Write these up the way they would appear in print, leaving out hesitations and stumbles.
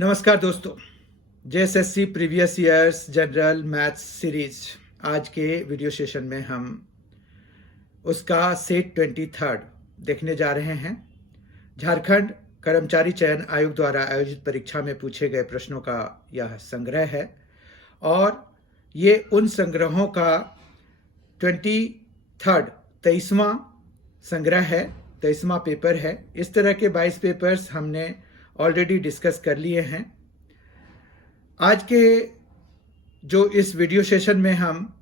नमस्कार दोस्तों, JSSC previous years general maths series आज के वीडियो सेशन में हम उसका सेट 23 देखने जा रहे हैं। झारखंड कर्मचारी चयन आयोग द्वारा आयोजित परीक्षा में पूछे गए प्रश्नों का यह संग्रह है और ये उन संग्रहों का 23वां संग्रह है, 23वां पेपर है। इस तरह के 22 पेपर्स हमने ऑलरेडी डिस्कस कर लिए हैं। आज के जो इस वीडियो सेशन में हम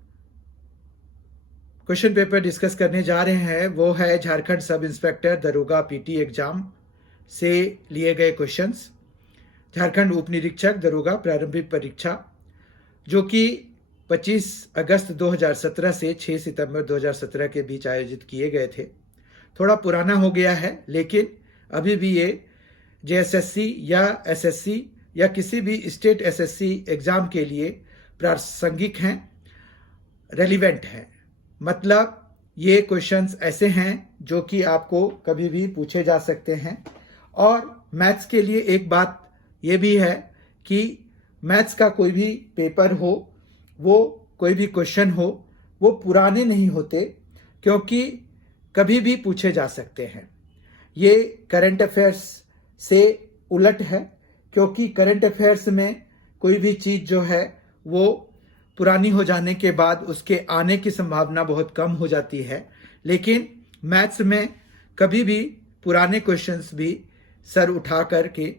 क्वेश्चन पेपर डिस्कस करने जा रहे हैं वो है झारखंड सब इंस्पेक्टर दरोगा पीटी एग्जाम से लिए गए क्वेश्चंस। झारखंड उप निरीक्षक दरोगा प्रारंभिक परीक्षा जो कि 25 अगस्त 2017 से 6 सितंबर 2017 के बीच आयोजित किए गए थे। थोड़ा पुराना हो गया है, लेकिन अभी भी ये जेएसएससी या एसएससी या किसी भी स्टेट एसएससी एग्जाम के लिए प्रासंगिक हैं, रेलिवेंट हैं। मतलब ये क्वेश्चंस ऐसे हैं जो कि आपको कभी भी पूछे जा सकते हैं। और मैथ्स के लिए एक बात ये भी है कि मैथ्स का कोई भी पेपर हो, वो कोई भी क्वेश्चन हो, वो पुराने नहीं होते, क्योंकि कभी भी पूछे जा सकते हैं। ये करंट अफेयर्स से उलट है, क्योंकि करंट अफेयर्स में कोई भी चीज़ जो है वो पुरानी हो जाने के बाद उसके आने की संभावना बहुत कम हो जाती है। लेकिन मैथ्स में कभी भी पुराने क्वेश्चंस भी सर उठा करके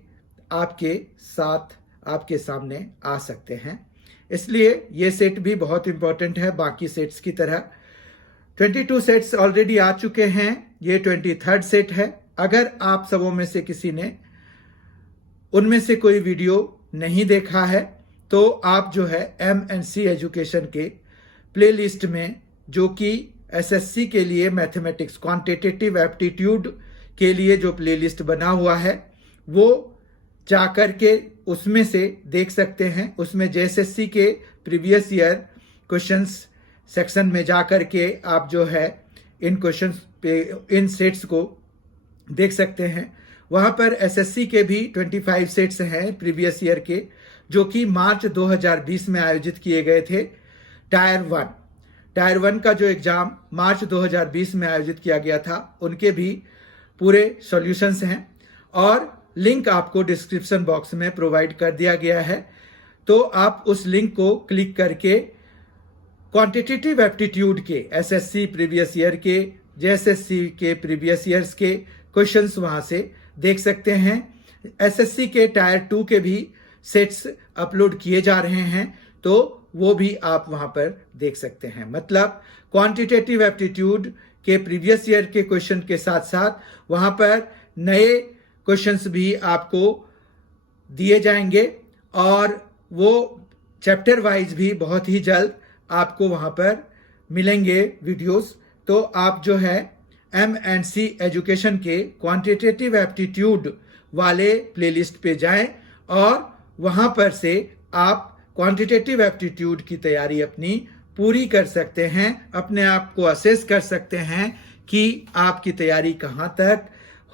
आपके साथ आपके सामने आ सकते हैं। इसलिए ये सेट भी बहुत इंपॉर्टेंट है बाकी सेट्स की तरह। 22 सेट्स ऑलरेडी आ चुके हैं, ये 23rd सेट है। अगर आप सबों में से किसी ने उनमें से कोई वीडियो नहीं देखा है तो आप जो है MNC एजुकेशन के प्लेलिस्ट में, जो कि एसएससी के लिए मैथमेटिक्स क्वांटिटेटिव एप्टीट्यूड के लिए जो प्लेलिस्ट बना हुआ है, वो जाकर के उसमें से देख सकते हैं। उसमें जेएसएससी के प्रीवियस ईयर क्वेश्चंस सेक्शन में जाकर के आप जो है इन क्वेश्चंस पे, इन सेट्स को देख सकते हैं। वहां पर एसएससी के भी 25 सेट्स हैं प्रीवियस ईयर के, जो कि मार्च 2020 में आयोजित किए गए थे। टायर 1 का जो एग्जाम मार्च 2020 में आयोजित किया गया था, उनके भी पूरे सॉल्यूशंस हैं और लिंक आपको डिस्क्रिप्शन बॉक्स में प्रोवाइड कर दिया गया है। तो आप उस लिंक को क्लिक करके क्वांटिटेटिव एप्टीट्यूड के एसएससी प्रीवियस ईयर के, जेएसएससी के प्रीवियस ईयर्स के क्वेश्चंस वहां से देख सकते हैं। एसएससी के टायर 2 के भी सेट्स अपलोड किए जा रहे हैं, तो वो भी आप वहां पर देख सकते हैं। मतलब क्वांटिटेटिव एप्टीट्यूड के प्रीवियस ईयर के क्वेश्चन के साथ साथ वहां पर नए क्वेश्चंस भी आपको दिए जाएंगे और वो चैप्टर वाइज भी बहुत ही जल्द आपको वहां पर मिलेंगे वीडियोस। तो आप जो है MNC एजुकेशन के क्वांटिटेटिव एप्टीट्यूड वाले प्लेलिस्ट पे जाएं और वहां पर से आप क्वांटिटेटिव एप्टीट्यूड की तैयारी अपनी पूरी कर सकते हैं, अपने आप को असेस कर सकते हैं कि आपकी तैयारी कहां तक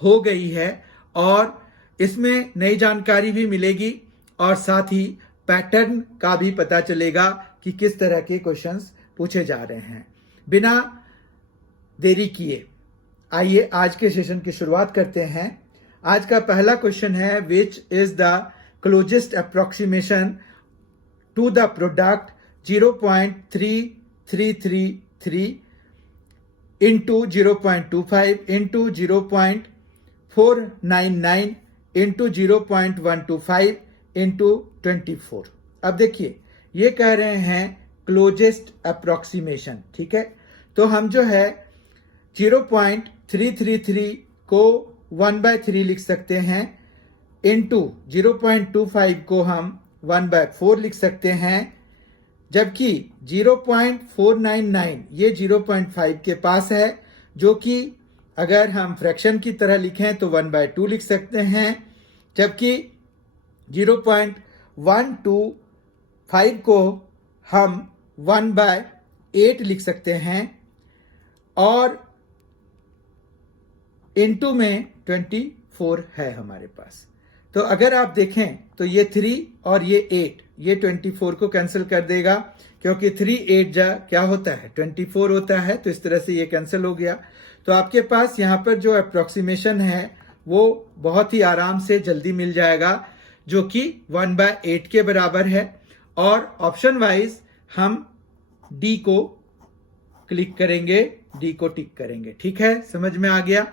हो गई है। और इसमें नई जानकारी भी मिलेगी और साथ ही पैटर्न का भी पता चलेगा कि किस तरह के क्वेश्चंस पूछे जा रहे हैं। बिना देरी किए आइए आज के सेशन की शुरुआत करते हैं। आज का पहला क्वेश्चन है, which is the closest approximation to the product 0.3333 into 0.25 into 0.499 into 0.125 into 24। अब देखिए, ये कह रहे हैं क्लोजेस्ट अप्रोक्सीमेशन, ठीक है। तो हम जो है 0.333 को 1/3 लिख सकते हैं, इंटू 0.25 को हम 1/4 लिख सकते हैं, जबकि 0.499 ये 0.5 के पास है, जो कि अगर हम फ्रैक्शन की तरह लिखें तो 1/2 लिख सकते हैं, जबकि 0.125 को हम 1/8 लिख सकते हैं और इनटू में 24 है हमारे पास। तो अगर आप देखें तो ये 3 और ये 8, ये 24 को कैंसिल कर देगा, क्योंकि 3 8 जा क्या होता है 24 होता है, तो इस तरह से ये कैंसिल हो गया। तो आपके पास यहाँ पर जो अप्रोक्सीमेशन है वो बहुत ही आराम से जल्दी मिल जाएगा, जो कि 1/8 के बराबर है। और ऑप्शन वाइज हम डी को क्लिक करेंगे, डी को टिक करेंगे। ठीक है, समझ में आ गया।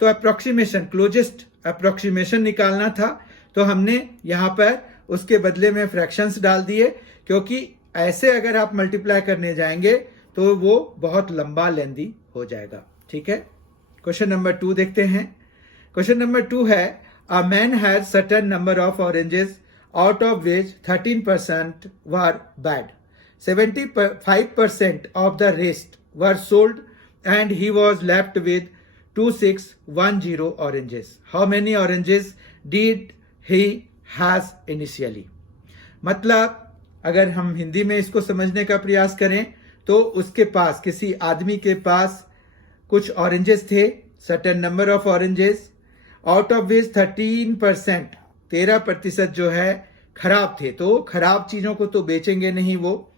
तो अप्रोक्सीमेशन, क्लोजेस्ट अप्रोक्सीमेशन निकालना था, तो हमने यहां पर उसके बदले में फ्रैक्शंस डाल दिए, क्योंकि ऐसे अगर आप मल्टीप्लाई करने जाएंगे तो वो बहुत लंबा लेंदी हो जाएगा। ठीक है, क्वेश्चन नंबर 2 देखते हैं। क्वेश्चन नंबर 2 है, a man has certain number of oranges out of which 13% were bad, 75% of the rest were sold and he was left with 2610 oranges. How many oranges did he has initially? मतलब अगर हम हिंदी में इसको समझने का प्रयास करें तो उसके पास, किसी आदमी के पास कुछ ऑरेंजेस थे, certain number of oranges, out of which 13% जो है खराब थे। तो खराब चीजों को तो बेचेंगे नहीं वो,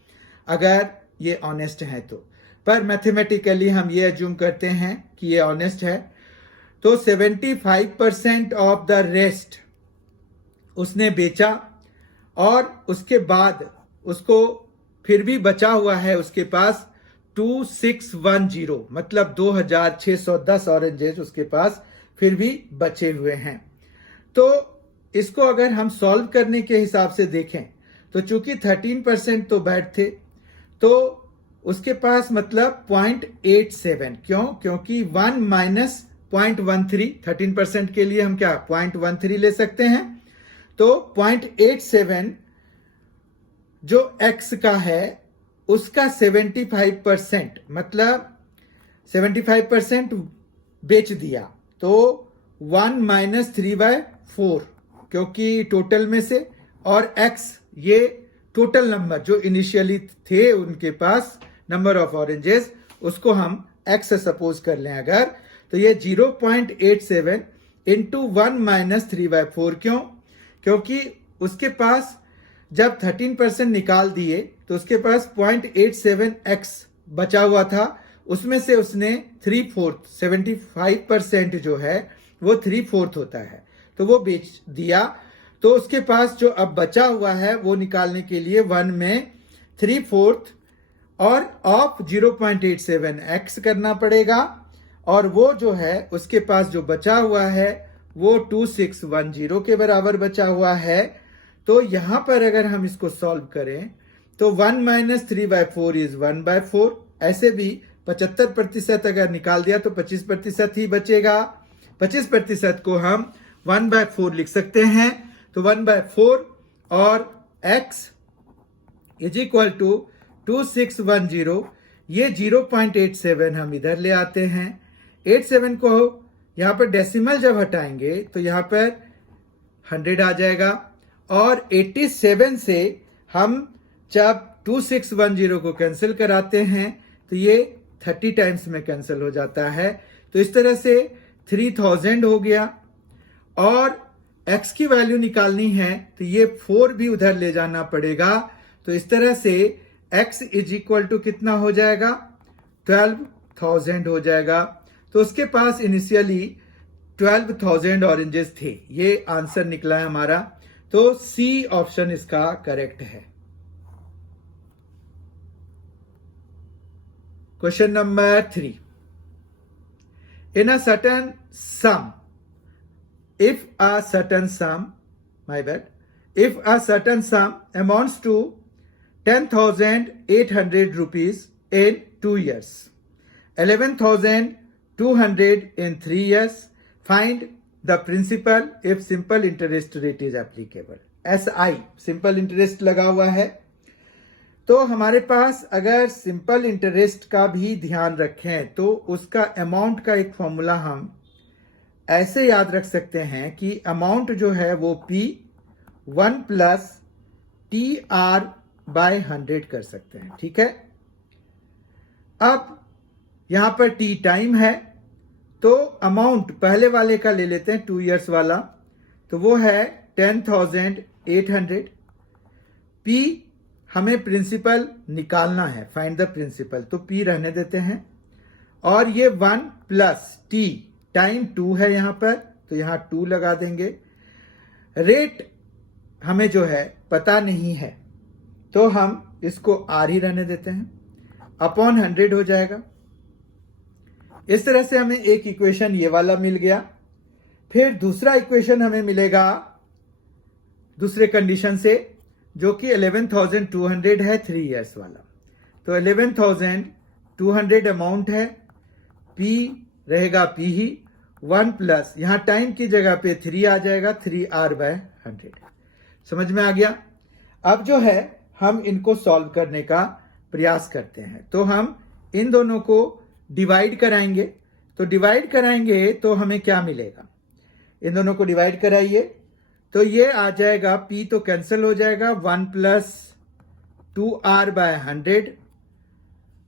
अगर ये ऑनेस्ट है तो। पर मैथमेटिकली हम ये अज्यूम करते हैं कि ये ऑनेस्ट है। तो 75% ऑफ द रेस्ट उसने बेचा, और उसके बाद उसको फिर भी बचा हुआ है उसके पास 2610, मतलब 2610 ऑरेंजेस उसके पास फिर भी बचे हुए हैं। तो इसको अगर हम सॉल्व करने के हिसाब से देखें तो चूंकि 13% तो बैड थे, तो उसके पास मतलब 0.87, क्यों? क्योंकि 1 माइनस 0.13, 13% के लिए हम क्या 0.13 ले सकते हैं। तो 0.87 जो x का है उसका 75%, मतलब 75% बेच दिया, तो 1 माइनस 3/4, क्योंकि टोटल में से, और x ये टोटल नंबर जो इनिशियली थे उनके पास नंबर ऑफ ऑरेंजेस, उसको हम x सपोज कर लें अगर, तो ये 0.87 इंटू 1 माइनस 3/4, क्यों? क्योंकि उसके पास जब 13% निकाल दिए तो उसके पास 0.87x बचा हुआ था, उसमें से उसने 3/4, 75% जो है वो 3/4 होता है, तो वो बेच दिया। तो उसके पास जो अब बचा हुआ है वो निकालने के लिए 1 में 3/4 और ऑफ 0.87x करना पड़ेगा, और वो जो है उसके पास जो बचा हुआ है वो 2610 के बराबर बचा हुआ है। तो यहां पर अगर हम इसको सॉल्व करें तो 1 माइनस 3/4 इज 1/4, ऐसे भी 75% अगर निकाल दिया तो 25% ही बचेगा। 25% को हम 1/4 लिख सकते हैं, तो 1/4 और x इज इक्वल टू 2610, ये 0.87 हम इधर ले आते हैं। 87 को यहां पर डेसिमल जब हटाएंगे तो यहां पर 100 आ जाएगा, और 87 से हम जब 2610 को कैंसिल कराते हैं तो ये 30 टाइम्स में कैंसिल हो जाता है। तो इस तरह से 3000 हो गया, और x की वैल्यू निकालनी है तो ये 4 भी उधर ले जाना पड़ेगा। तो इस तरह से x इज इक्वल टू कितना हो जाएगा 12,000 हो जाएगा। तो उसके पास इनिशियली 12,000 ऑरेंजेस थे, ये आंसर निकला है हमारा। तो सी ऑप्शन इसका करेक्ट है। Question number 3, in a certain some, if a certain sum amounts to 10,800 rupees in 2 years, 11,200 in 3 years, find the principal if simple interest rate is applicable. SI simple interest लगा हुआ है। तो हमारे पास अगर simple interest का भी ध्यान रखें तो उसका अमाउंट का एक फॉर्मूला हम ऐसे याद रख सकते हैं कि अमाउंट जो है वो P 1 प्लस TR/100 कर सकते हैं। ठीक है, अब यहां पर T टाइम है, तो अमाउंट पहले वाले का ले लेते हैं 2 इयर्स वाला, तो वो है 10,800। P हमें प्रिंसिपल निकालना है, फाइंड द प्रिंसिपल, तो P रहने देते हैं। और ये 1 प्लस T टाइम 2 है यहाँ पर, तो यहाँ 2 लगा देंगे। रेट हमें जो है पता नहीं है, तो हम इसको R ही रहने देते हैं, अपॉन 100 हो जाएगा। इस तरह से हमें एक इक्वेशन ये वाला मिल गया। फिर दूसरा इक्वेशन हमें मिलेगा दूसरे कंडीशन से, जो कि 11,200 है 3 इयर्स वाला। तो 11,200 अमाउंट है, P रहेगा P ही, 1 प्लस यहाँ टाइम की जगह पे 3 आ जाएगा, 3R/100। समझ में आ गया? अब जो है हम इनको सॉल्व करने का प्रयास करते हैं। तो हम इन दोनों को डिवाइड कराएंगे। तो डिवाइड कराएंगे तो हमें क्या मिलेगा? इन दोनों को डिवाइड कराइए तो ये आ जाएगा, P तो कैंसिल हो जाएगा, 1 प्लस 2R/100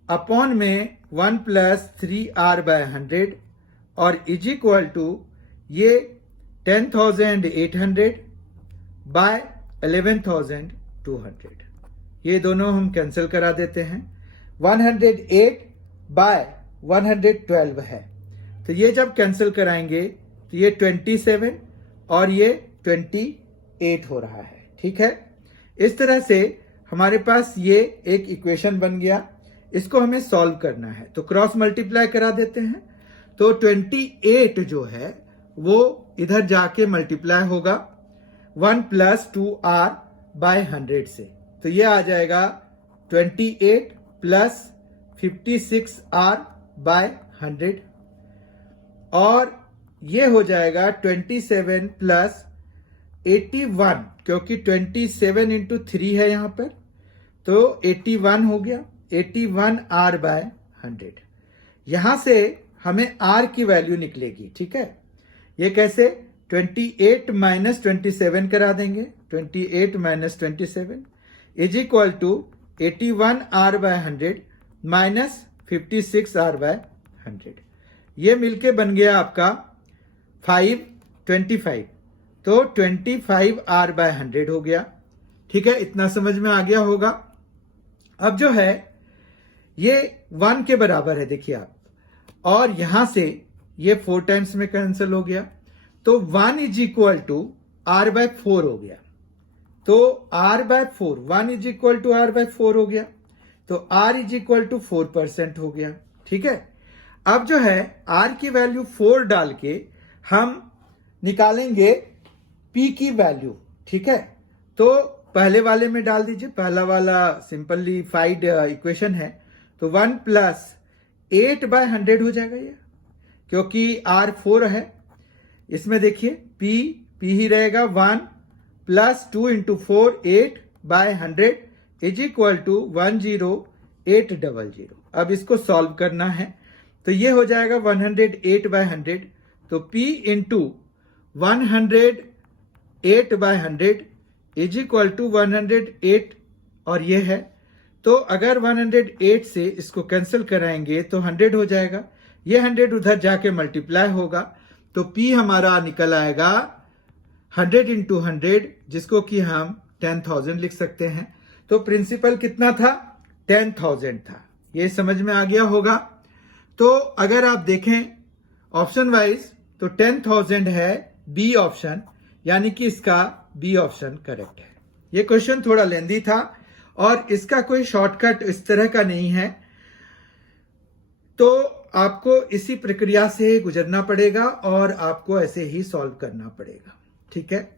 अपॉन में 1 प्लस 3R/100 और इज इक्वल टू ये 10,800 बाय 11,200। ये दोनों हम कैंसिल करा देते हैं। 108 बाय 112 है, तो ये जब कैंसिल कराएंगे तो ये 27 और ये 28 हो रहा है। ठीक है, इस तरह से हमारे पास ये एक इक्वेशन बन गया। इसको हमें सॉल्व करना है, तो क्रॉस मल्टीप्लाई करा देते हैं। तो 28 जो है वो इधर जाके मल्टीप्लाई होगा 1 प्लस 2R/100 से, तो ये आ जाएगा 28 प्लस 56R/100 और ये हो जाएगा 27 प्लस 81, क्योंकि 27 इंटू 3 है यहाँ पर, तो 81 हो गया, 81R/100। यहां से हमें R की वैल्यू निकलेगी। ठीक है, ये कैसे? 28 माइनस 27 करा देंगे, 28 minus 27 is equal to 81R/100 minus 56R/100। ये मिलके बन गया आपका 525, तो 25R/100 हो गया। ठीक है, इतना समझ में आ गया होगा। अब जो है ये 1 के बराबर है, देखिए आप, और यहां से ये 4 टाइम्स में कैंसिल हो गया, तो 1 इज इक्वल टू R/4 हो गया। तो R/4, 1 is equal to R/4 हो गया, तो R इज इक्वल टू 4% हो गया। ठीक है, अब जो है R की वैल्यू 4 डाल के हम निकालेंगे P की वैल्यू। ठीक है, तो पहले वाले में डाल दीजिए, पहला वाला सिंपलीफाइड इक्वेशन है, तो 1 प्लस 8/100 हो जाएगा ये, क्योंकि R 4 है। इसमें देखिए P ही रहेगा, 1 plus 2 into 4 8/100 is equal to 10800। अब इसको सॉल्व करना है, तो ये हो जाएगा 108/100, तो P into 108/100 is equal to 108 और ये है, तो अगर 108 से इसको कैंसिल कराएंगे तो 100 हो जाएगा, ये 100 उधर जाके मल्टीप्लाई होगा, तो P हमारा निकल आएगा 100 इंटू 100, जिसको कि हम 10,000 लिख सकते हैं। तो प्रिंसिपल कितना था? 10,000 था। ये समझ में आ गया होगा। तो अगर आप देखें ऑप्शन वाइज तो 10,000 है बी ऑप्शन, यानी कि इसका बी ऑप्शन करेक्ट है। ये क्वेश्चन थोड़ा लेंदी था और इसका कोई शॉर्टकट इस तरह का नहीं है, तो आपको इसी प्रक्रिया से गुजरना पड़ेगा और आपको ऐसे ही सॉल्व करना पड़ेगा। ठीक है,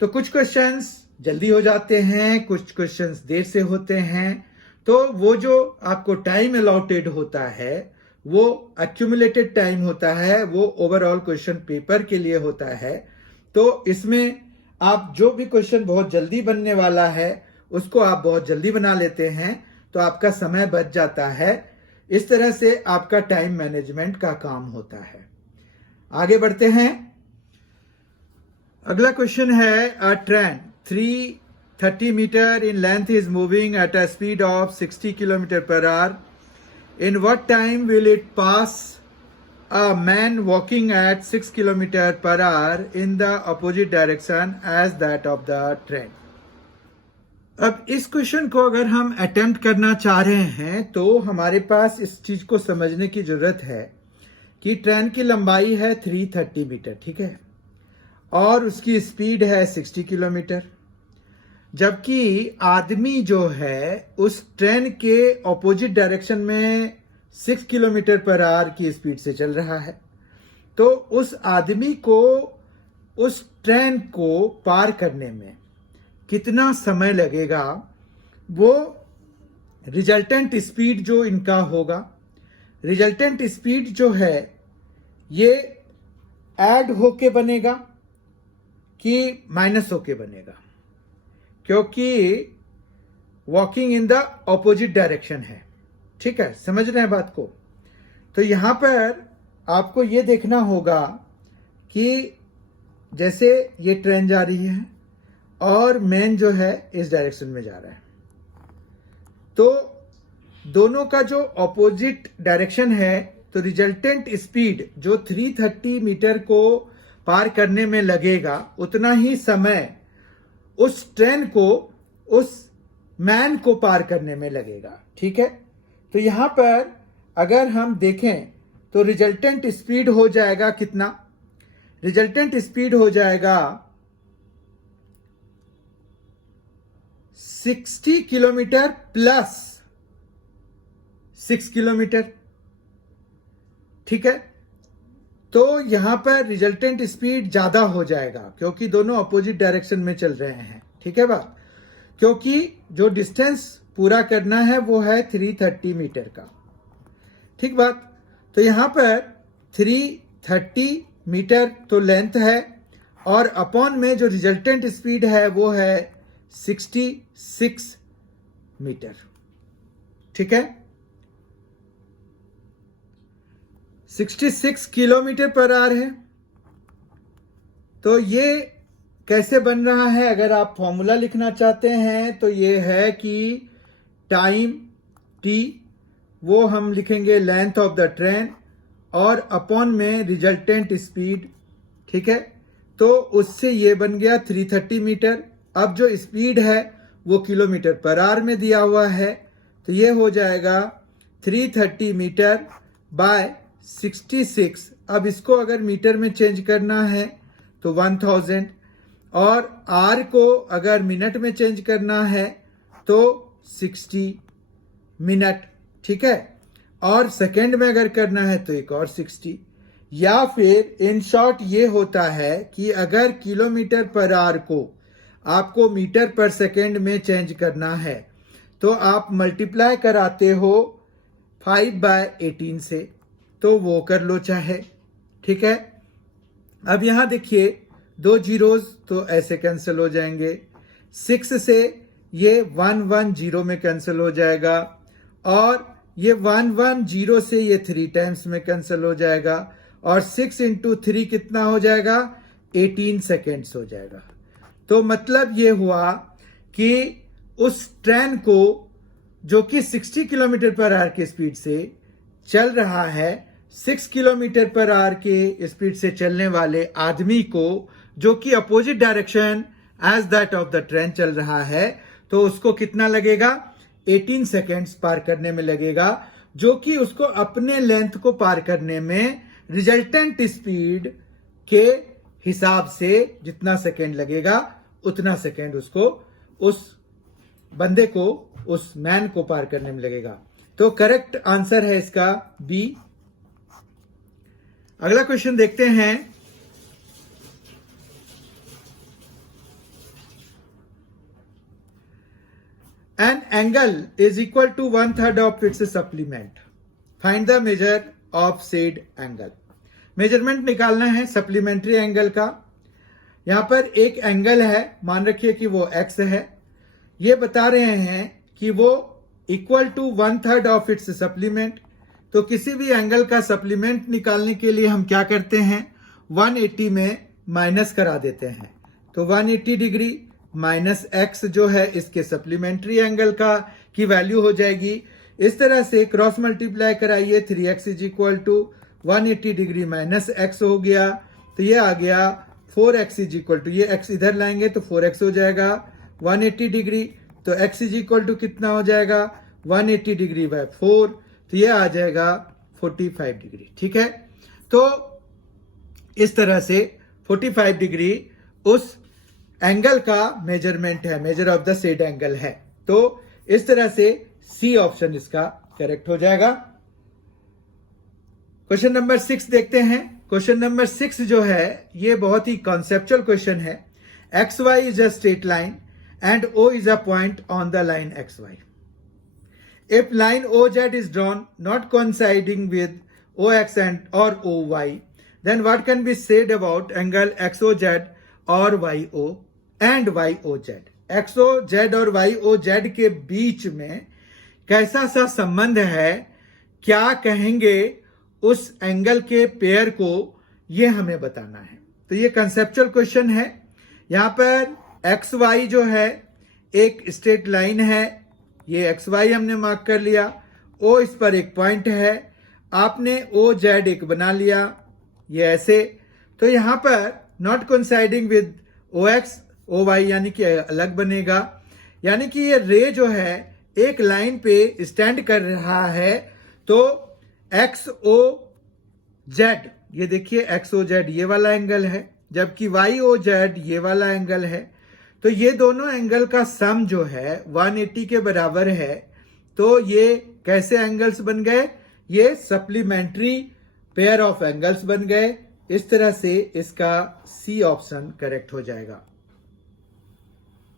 तो कुछ क्वेश्चंस जल्दी हो जाते हैं, कुछ क्वेश्चंस देर से होते हैं, तो वो जो आपको टाइम अलॉटेड होता है वो एक्यूमुलेटेड टाइम होता है, वो ओवरऑल क्वेश्चन पेपर के लिए होता है। तो इसमें आप जो भी क्वेश्चन बहुत जल्दी बनने वाला है उसको आप बहुत जल्दी बना लेते हैं, तो आपका समय बच जाता है। इस तरह से आपका टाइम मैनेजमेंट का काम होता है। आगे बढ़ते हैं। अगला क्वेश्चन है, a train 330 metre in length is moving at a speed of 60 kilometre per hour. In what time will it pass a man walking at 6 kilometer per hour in the opposite direction as that of the train. अब इस question को अगर हम attempt करना चाह रहे हैं तो हमारे पास इस चीज को समझने की जरूरत है कि ट्रेन की लंबाई है 330 मीटर, ठीक है, और उसकी स्पीड है 60 किलोमीटर, जबकि आदमी जो है उस ट्रेन के ऑपोजिट डायरेक्शन में 6 किलोमीटर पर आवर की स्पीड से चल रहा है। तो उस आदमी को उस ट्रेन को पार करने में कितना समय लगेगा, वो रिजल्टेंट स्पीड जो इनका होगा, रिजल्टेंट स्पीड जो है ये ऐड होके बनेगा कि माइनस होके बनेगा, क्योंकि walking in the opposite direction है, ठीक है, समझ रहे हैं बात को। तो यहां पर आपको ये देखना होगा कि जैसे ये ट्रेन जा रही है और मैन जो है इस डायरेक्शन में जा रहा है, तो दोनों का जो ऑपोजिट डायरेक्शन है, तो रिजल्टेंट स्पीड जो 330 मीटर को पार करने में लगेगा उतना ही समय उस ट्रेन को उस मैन को पार करने में लगेगा, ठीक है। तो यहां पर अगर हम देखें तो रिजल्टेंट स्पीड हो जाएगा कितना, रिजल्टेंट स्पीड हो जाएगा 60 किलोमीटर प्लस 6 किलोमीटर, ठीक है। तो यहां पर रिजल्टेंट स्पीड ज्यादा हो जाएगा क्योंकि दोनों अपोजिट डायरेक्शन में चल रहे हैं, ठीक है बात, क्योंकि जो डिस्टेंस पूरा करना है वो है 330 मीटर का, ठीक बात। तो यहां पर 330 मीटर तो लेंथ है और अपॉन में जो रिजल्टेंट स्पीड है वो है 66 मीटर, ठीक है, 66 किलोमीटर पर आवर है। तो ये कैसे बन रहा है, अगर आप फॉर्मूला लिखना चाहते हैं तो ये है कि टाइम t वो हम लिखेंगे लेंथ ऑफ द ट्रेन और अपॉन में रिजल्टेंट स्पीड, ठीक है। तो उससे ये बन गया 330 मीटर। अब जो स्पीड है वो किलोमीटर पर आवर में दिया हुआ है, तो ये हो जाएगा 330 मीटर बाय 66। अब इसको अगर मीटर में चेंज करना है तो 1000 और आर को अगर मिनट में चेंज करना है तो 60 मिनट, ठीक है, और सेकंड में अगर करना है तो एक और 60। या फिर इन शॉर्ट ये होता है कि अगर किलोमीटर पर आवर को आपको मीटर पर सेकंड में चेंज करना है तो आप मल्टीप्लाई कराते हो 5/18 से, तो वो कर लो चाहे, ठीक है। अब यहां देखिए 2 जीरोज तो ऐसे कैंसिल हो जाएंगे, 6 से ये 110 में कैंसिल हो जाएगा और ये 110 से ये 3 टाइम्स में कैंसिल हो जाएगा और 6 इंटू 3 कितना हो जाएगा, 18 सेकेंड्स हो जाएगा। तो मतलब ये हुआ कि उस ट्रेन को जो कि 60 किलोमीटर पर आवर की स्पीड से चल रहा है, 6 किलोमीटर पर आवर के स्पीड से चलने वाले आदमी को जो कि opposite direction as that of the train चल रहा है, तो उसको कितना लगेगा, 18 सेकेंड्स पार करने में लगेगा, जो कि उसको अपने लेंथ को पार करने में रिजल्टेंट स्पीड के हिसाब से जितना सेकेंड लगेगा उतना सेकेंड उसको, उस बंदे को, उस मैन को पार करने में लगेगा। तो करेक्ट आंसर है इसका बी। अगला क्वेश्चन देखते हैं। An angle is equal to 1/3 of its supplement. Find the measure of said angle. Measurement निकालना है सप्लीमेंट्री एंगल का। यहां पर एक एंगल है, मान रखिए कि वो x है, ये बता रहे हैं कि वो equal to 1/3 of its supplement. तो किसी भी एंगल का सप्लीमेंट निकालने के लिए हम क्या करते हैं, 180 में माइनस करा देते हैं, तो 180 डिग्री माइनस x जो है इसके सप्लीमेंट्री एंगल का की वैल्यू हो जाएगी। इस तरह से क्रॉस मल्टीप्लाई कराइए, 3x is equal to 180 degree minus x हो गया, तो ये आ गया 4x इज इक्वल टू, ये x इधर लाएंगे तो 4x हो जाएगा 180 डिग्री, तो x इज इक्वल टू कितना हो जाएगा 180 डिग्री बाय 4, तो ये आ जाएगा 45 डिग्री। ठीक है, तो इस तरह से 45 डिग्री उस एंगल का मेजरमेंट है, major of the said angle है। तो इस तरह से सी ऑप्शन इसका करेक्ट हो जाएगा। क्वेश्चन नंबर 6 देखते हैं। क्वेश्चन नंबर 6 जो है ये बहुत ही कॉन्सेप्चुअल क्वेश्चन है। X Y is a straight line and O is a point on the line X Y. If line OZ is drawn not coinciding with OX and or OY, then what can be said about angle XOZ or YO and YOZ? XOZ और YOZ के बीच में कैसा सा संबंध है, क्या कहेंगे उस एंगल के पेयर को, ये हमें बताना है। तो ये कंसेप्चुअल क्वेश्चन है। यहां पर XY जो है एक स्ट्रेट लाइन है, ये XY हमने मार्क कर लिया, O इस पर एक पॉइंट है, आपने OZ एक बना लिया, ये ऐसे। तो यहां पर not coinciding with OX OY यानी कि अलग बनेगा, यानी कि ये रे जो है एक लाइन पे स्टैंड कर रहा है। तो XOZ, ये देखिए XOZ ये वाला एंगल है, जबकि YOZ ये वाला एंगल है। तो ये दोनों एंगल का सम जो है 180 के बराबर है। तो ये कैसे एंगल्स बन गए, ये सप्लीमेंट्री पेयर ऑफ एंगल्स बन गए। इस तरह से इसका सी ऑप्शन करेक्ट हो जाएगा।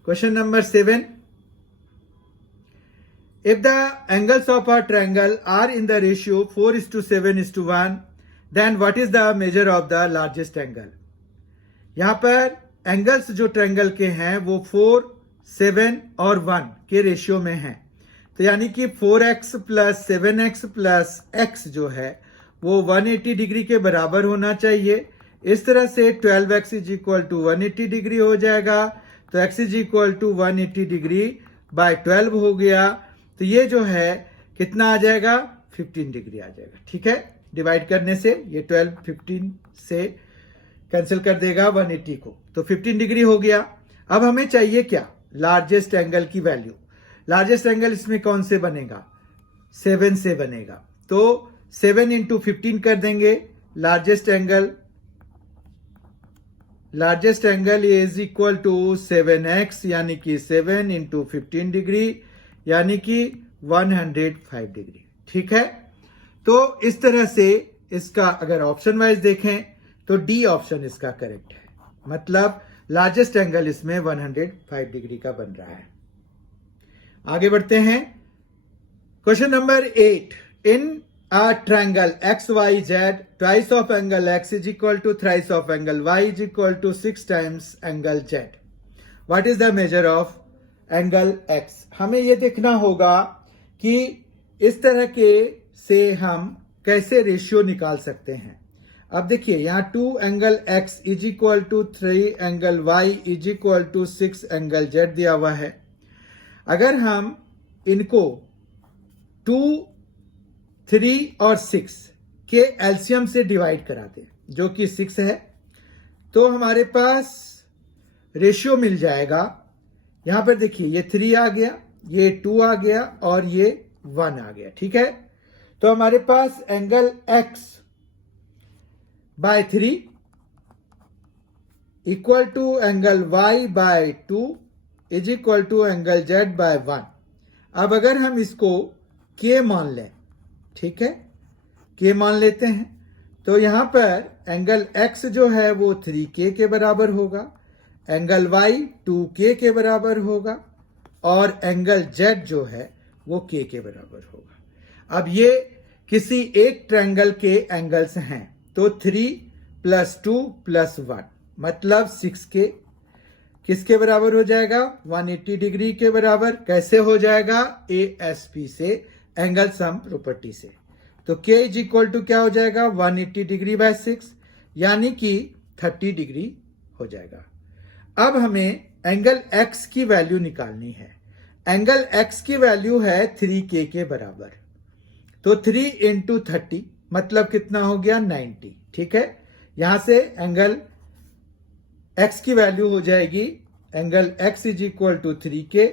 Question number 7, if the angles of a triangle are in the ratio 4:7:1, then what is the measure of the largest angle. यहां पर एंगल्स जो ट्रायंगल के हैं वो 4, 7 और 1 के रेशियो में हैं। तो यानी कि 4x plus 7x plus x जो है वो 180 डिग्री के बराबर होना चाहिए। इस तरह से 12x is equal to 180 degree हो जाएगा। तो x is equal to 180 degree by 12 हो गया। तो ये जो है कितना आ जाएगा 15 डिग्री आ जाएगा। ठीक है, डिवाइड करने से ये 12 15 से कैंसिल कर देगा 180 को, तो 15 डिग्री हो गया। अब हमें चाहिए क्या, लार्जेस्ट एंगल की वैल्यू। लार्जेस्ट एंगल इसमें कौन से बनेगा, 7 से बनेगा। तो 7 इंटू 15 कर देंगे। Largest angle is equal to 7x, यानी कि 7 इंटू 15 डिग्री, यानी कि 105 डिग्री। ठीक है, तो इस तरह से इसका अगर ऑप्शन वाइज देखें तो डी ऑप्शन इसका करेक्ट है, मतलब लार्जेस्ट एंगल इसमें 105 डिग्री का बन रहा है। आगे बढ़ते हैं। Question number 8, in a triangle XYZ, twice of angle X is equal to thrice of angle Y is equal to 6 times angle Z, what is the measure of angle X। हमें यह देखना होगा कि इस तरह के से हम कैसे रेशियो निकाल सकते हैं। अब देखिए यहां 2 angle X is equal to 3 angle Y is equal to 6 angle Z दिया हुआ है। अगर हम इनको 2, 3 और 6 के एलसीएम से डिवाइड करा दें, जो कि 6 है, तो हमारे पास रेशियो मिल जाएगा। यहां पर देखिए ये 3 आ गया, ये 2 आ गया और ये 1 आ गया। ठीक है, तो हमारे पास angle X by 3 equal to angle Y by 2 is equal to angle Z by 1। अब अगर हम इसको K मान लें, ठीक है, K मान लेते हैं, तो यहां पर एंगल X जो है वो 3K के बराबर होगा, एंगल Y 2K के बराबर होगा और एंगल Z जो है वो K के बराबर होगा। अब ये किसी एक ट्रायंगल के एंगल्स हैं, तो 3 + 2 + 1 मतलब 6K किसके बराबर हो जाएगा, 180 डिग्री के बराबर। कैसे हो जाएगा, ASP से, एंगल सम प्रॉपर्टी से। तो K इज इक्वल टू क्या हो जाएगा, 180 डिग्री बाय 6, यानी कि 30 डिग्री हो जाएगा। अब हमें एंगल X की वैल्यू निकालनी है। एंगल X की वैल्यू है 3K के बराबर। तो 3 × 30 मतलब कितना हो गया 90। ठीक है, यहां से एंगल x की वैल्यू हो जाएगी angle x is equal to 3K,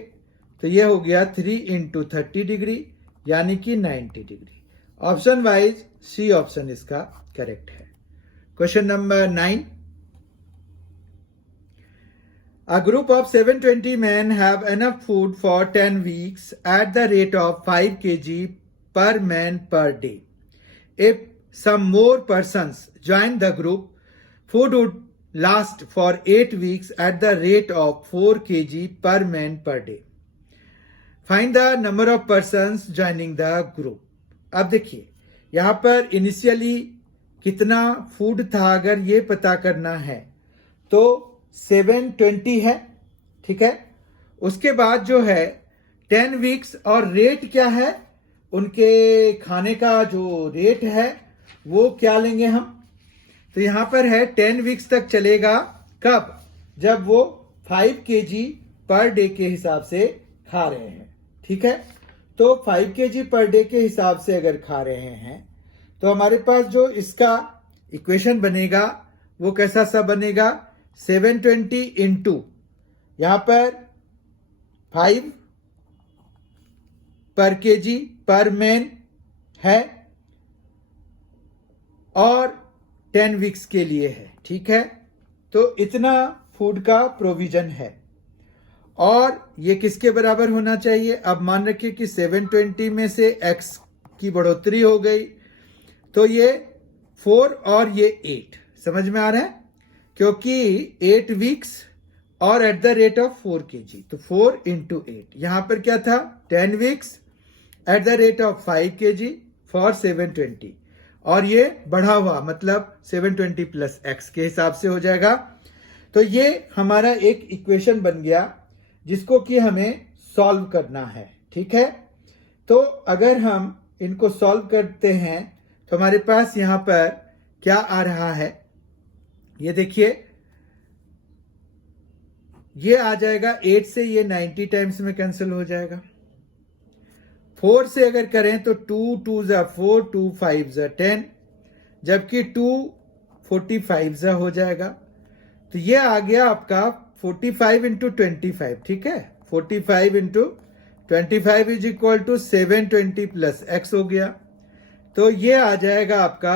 तो ये हो गया 3 इंटू 30 डिग्री यानी कि 90 degree. Option wise C option इसका करेक्ट है। Question number 9, a group of 720 men have enough food for 10 weeks at the rate of 5 kg per man per day. If some more persons join the group, food would last for 8 weeks at the rate of 4 kg per man per day. Find the number of persons joining the group. अब देखिए यहां पर initially कितना food था, अगर ये पता करना है तो 720 है। ठीक है, उसके बाद जो है 10 वीक्स और रेट क्या है, उनके खाने का जो रेट है वो क्या लेंगे हम, तो यहां पर है 10 वीक्स तक चलेगा। कब, जब वो 5 kg पर डे के हिसाब से खा रहे हैं। ठीक है, तो 5 kg पर डे के हिसाब से अगर खा रहे हैं तो हमारे पास जो इसका इक्वेशन बनेगा वो कैसा सा बनेगा, 720 इंटू यहां पर 5 पर केजी पर मैन है और 10 वीक्स के लिए है। ठीक है, तो इतना फूड का प्रोविजन है और ये किसके बराबर होना चाहिए। अब मान रखिए कि 720 में से x की बढ़ोतरी हो गई तो ये 4 और ये 8, समझ में आ रहा है, क्योंकि 8 वीक्स और at the rate of 4 kg, तो 4 इंटू 8, यहां पर क्या था 10 weeks at the rate of 5 kg for 720 और ये बढ़ा हुआ मतलब 720 प्लस x के हिसाब से हो जाएगा। तो ये हमारा एक इक्वेशन बन गया जिसको कि हमें सॉल्व करना है। ठीक है, तो अगर हम इनको सॉल्व करते हैं तो हमारे पास यहां पर क्या आ रहा है, ये देखिए, ये आ जाएगा 8 से ये 90 टाइम्स में कैंसिल हो जाएगा। 4 से अगर करें तो 2 2 जा 4, 2 5 जा 10, जबकि 2 45 जा हो जाएगा। तो ये आ गया आपका 45 इंटू 25। ठीक है, 45 into 25 is equal to 720 plus x हो गया। तो ये आ जाएगा आपका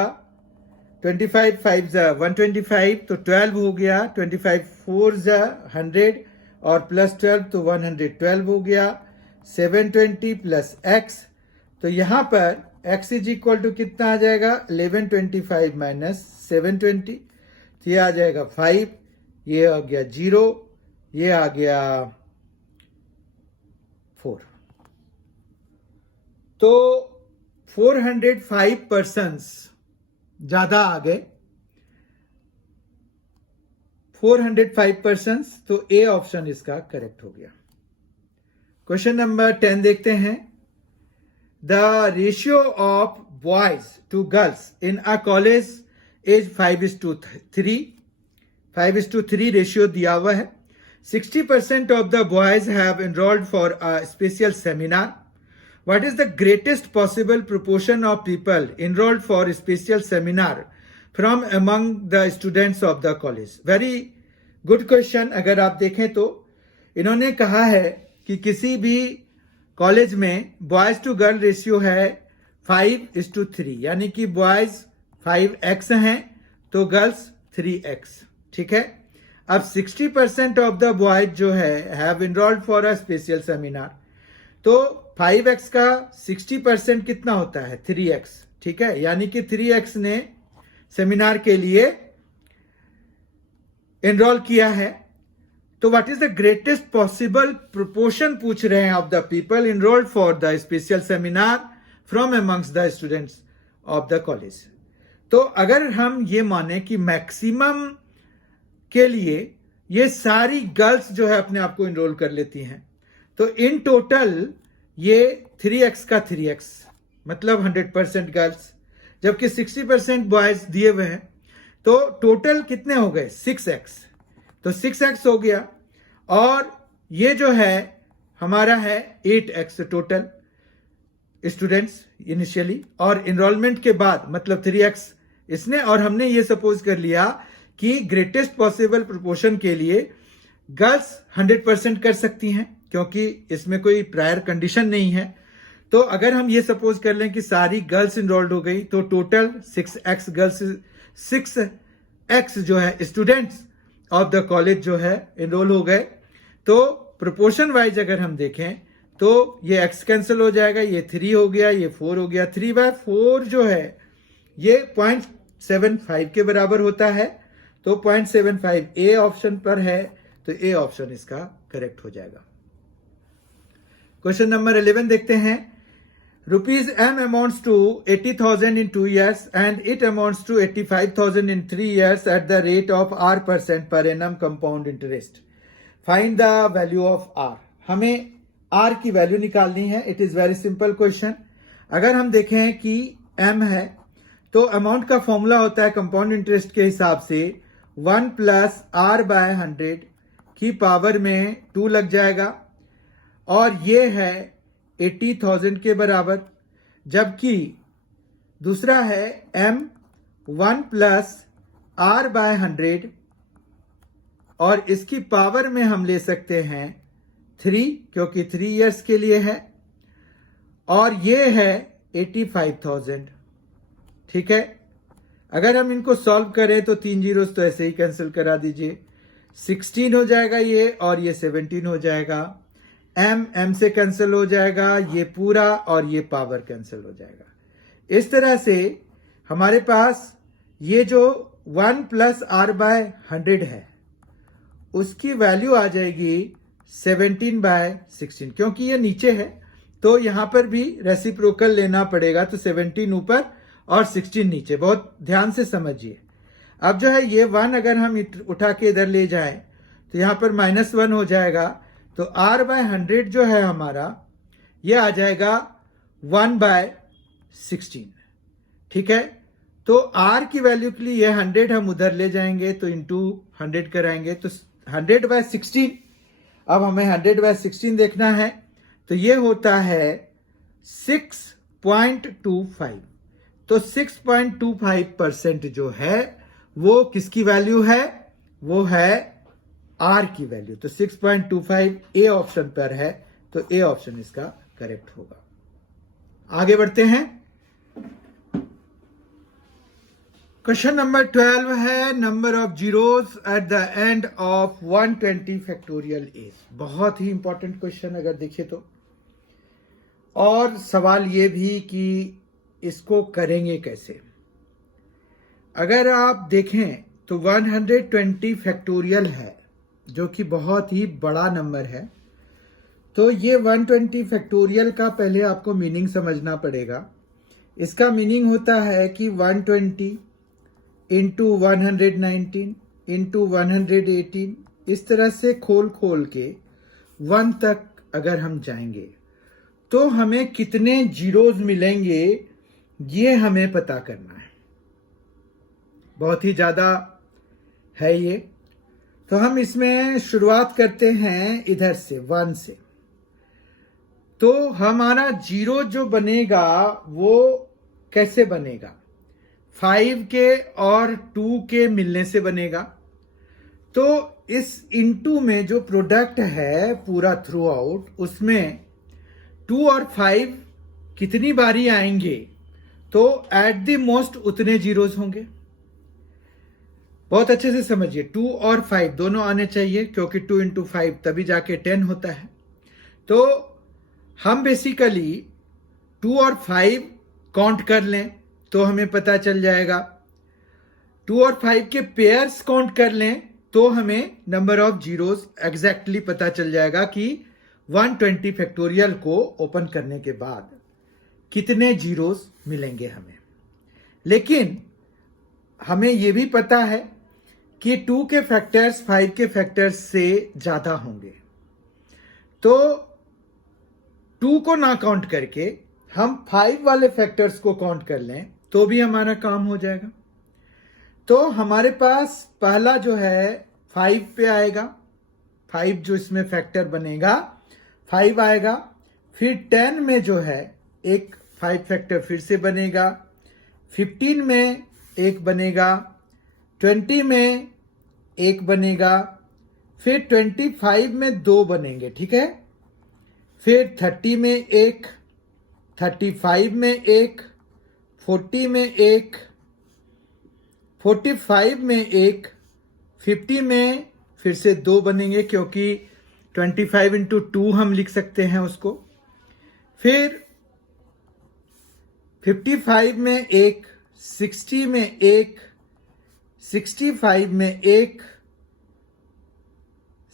25 5 जा 125, तो 12 हो गया। 25 4 जा 100 और प्लस 12 तो 112 हो गया। 720 प्लस x, तो यहां पर x इज इक्वल टू कितना आ जाएगा 1125 माइनस 720, तो ये आ जाएगा 5, ये आ गया 0, ये आ गया 4। तो 405 पर्सन्स ज्यादा आ गए, 405 पर्सन्स, तो ए ऑप्शन इसका करेक्ट हो गया। क्वेश्चन नंबर 10 देखते हैं। The ratio of boys to girls in a college is 5:3, 5:3 ratio दिया हुआ है। 60% of the boys have enrolled for a special seminar. What is the greatest possible proportion of people enrolled for a special seminar from among the students of the college? Very good question। अगर आप देखें तो इन्होंने कहा है कि किसी भी कॉलेज में बॉयज टू गर्ल रेशियो है 5:3, यानी कि बॉयज 5x हैं तो गर्ल्स 3x। ठीक है, अब 60% ऑफ द बॉयज जो है have enrolled for a special seminar, तो 5x का 60% कितना होता है 3x। ठीक है, यानी कि 3x ने सेमिनार के लिए एनरोल किया है। तो what is the greatest possible proportion पूछ रहे हैं of the people enrolled for the special seminar from amongst the students of the college. तो अगर हम ये माने कि मैक्सिमम के लिए ये सारी गर्ल्स जो है अपने आप को इनरोल कर लेती हैं, तो इन टोटल ये 3x का 3x मतलब 100% गर्ल्स, जबकि 60% बॉयज दिए हुए हैं, तो टोटल कितने हो गए 6x, तो 6x हो गया। और ये जो है हमारा है 8x टोटल, स्टूडेंट्स इनिशियली, और इनरोलमेंट के बाद मतलब 3x इसने, और हमने ये सपोज कर लिया कि ग्रेटेस्ट पॉसिबल प्रोपोर्शन के लिए गर्ल्स 100% कर सकती हैं क्योंकि इसमें कोई प्रायर कंडीशन नहीं है। तो अगर हम ये सपोज कर लें कि सारी गर्ल्स इनरोल्ड हो गई तो टोटल 6x गर्ल्स, 6x जो है स्टूडेंट्स ऑफ द कॉलेज जो है इनरोल हो गए। तो प्रोपोर्शन वाइज अगर हम देखें तो ये x कैंसिल हो जाएगा, ये 3 हो गया, ये 4 हो गया, 3/4 जो है ये 0.75 के बराबर होता है। तो 0.75 ए ऑप्शन पर है, तो ए ऑप्शन इसका करेक्ट हो जाएगा। क्वेश्चन नंबर 11 देखते हैं। Rupees m amounts to 80,000 in 2 years and it amounts to 85,000 in 3 years at the rate of r% per annum compound interest. Find the value of r. हमें r की value निकालनी है। It is very simple question. अगर हम देखें कि m है तो अमाउंट का फॉर्मूला होता है कंपाउंड इंटरेस्ट के हिसाब से 1 प्लस r/100 की पावर में 2 लग जाएगा, और ये है 80,000 के बराबर। जबकि दूसरा है m 1 प्लस r/100 और इसकी पावर में हम ले सकते हैं 3 क्योंकि 3 इयर्स के लिए है, और ये है 85,000। ठीक है, अगर हम इनको सॉल्व करें तो 3 जीरोस तो ऐसे ही कैंसिल करा दीजिए, 16 हो जाएगा ये, और ये 17 हो जाएगा। m से कैंसिल हो जाएगा, ये पूरा और ये पावर कैंसिल हो जाएगा। इस तरह से हमारे पास ये जो 1 प्लस r/100 है उसकी वैल्यू आ जाएगी 17/16। क्योंकि ये नीचे है तो यहां पर भी रेसिप्रोकल लेना पड़ेगा, तो 17 ऊपर और 16 नीचे। बहुत ध्यान से समझिए। अब जो है ये 1 अगर हम उठा के इधर ले जाएं तो यहां पर -1 हो जाएगा, तो r/100 जो है हमारा ये आ जाएगा 1/16। ठीक है, तो r की वैल्यू के लिए ये 100 हम उधर ले जाएंगे तो इंटू 100 कराएंगे, तो 100/16। अब हमें 100/16 देखना है, तो ये होता है 6.25। तो 6.25% जो है वो किसकी वैल्यू है? वो है r की वैल्यू। तो 6.25 ए ऑप्शन पर है, तो ए ऑप्शन इसका करेक्ट होगा। आगे बढ़ते हैं। क्वेश्चन नंबर 12 है number of zeros at the end of 120 factorial as. बहुत ही इंपॉर्टेंट क्वेश्चन अगर देखिए तो, और सवाल ये भी कि इसको करेंगे कैसे। अगर आप देखें तो 120 फैक्टोरियल है जो कि बहुत ही बड़ा नंबर है। तो ये 120 फैक्टोरियल का पहले आपको मीनिंग समझना पड़ेगा। इसका मीनिंग होता है कि 120 इंटू 119 इंटू 118, इस तरह से खोल के 1 तक अगर हम जाएंगे तो हमें कितने जीरोज मिलेंगे ये हमें पता करना है। बहुत ही ज्यादा है ये। तो हम इसमें शुरुआत करते हैं इधर से 1 से। तो हमारा जीरो जो बनेगा वो कैसे बनेगा? 5 के और 2 के मिलने से बनेगा। तो इस इनटू में जो प्रोडक्ट है पूरा थ्रू आउट, उसमें 2 और 5 कितनी बारी आएंगे? तो एट द मोस्ट उतने जीरोस होंगे। बहुत अच्छे से समझिए, 2 और 5 दोनों आने चाहिए क्योंकि 2 इंटू 5 तभी जाके 10 होता है। तो हम बेसिकली 2 और 5 काउंट कर लें तो हमें पता चल जाएगा। 2 और 5 के पेयर्स काउंट कर लें तो हमें नंबर ऑफ जीरोस एग्जैक्टली पता चल जाएगा कि 120 फैक्टोरियल को ओपन करने के बाद कितने जीरोस मिलेंगे हमें। लेकिन हमें यह भी पता है कि 2 के फैक्टर्स 5 के फैक्टर्स से ज्यादा होंगे। तो 2 को ना काउंट करके हम 5 वाले फैक्टर्स को काउंट कर लें तो भी हमारा काम हो जाएगा। तो हमारे पास पहला जो है 5 पे आएगा, 5 जो इसमें फैक्टर बनेगा 5 आएगा। फिर 10 में जो है एक 5 फैक्टर फिर से बनेगा, 15 में एक बनेगा, 20 में एक बनेगा, फिर 25 में 2 बनेंगे, ठीक है। फिर 30 में एक, 35 में एक, 40 में एक, 45 में एक, 50 में फिर से 2 बनेंगे क्योंकि 25 इंटू 2 हम लिख सकते हैं उसको। फिर 55 में एक, 60 में एक, 65 में एक,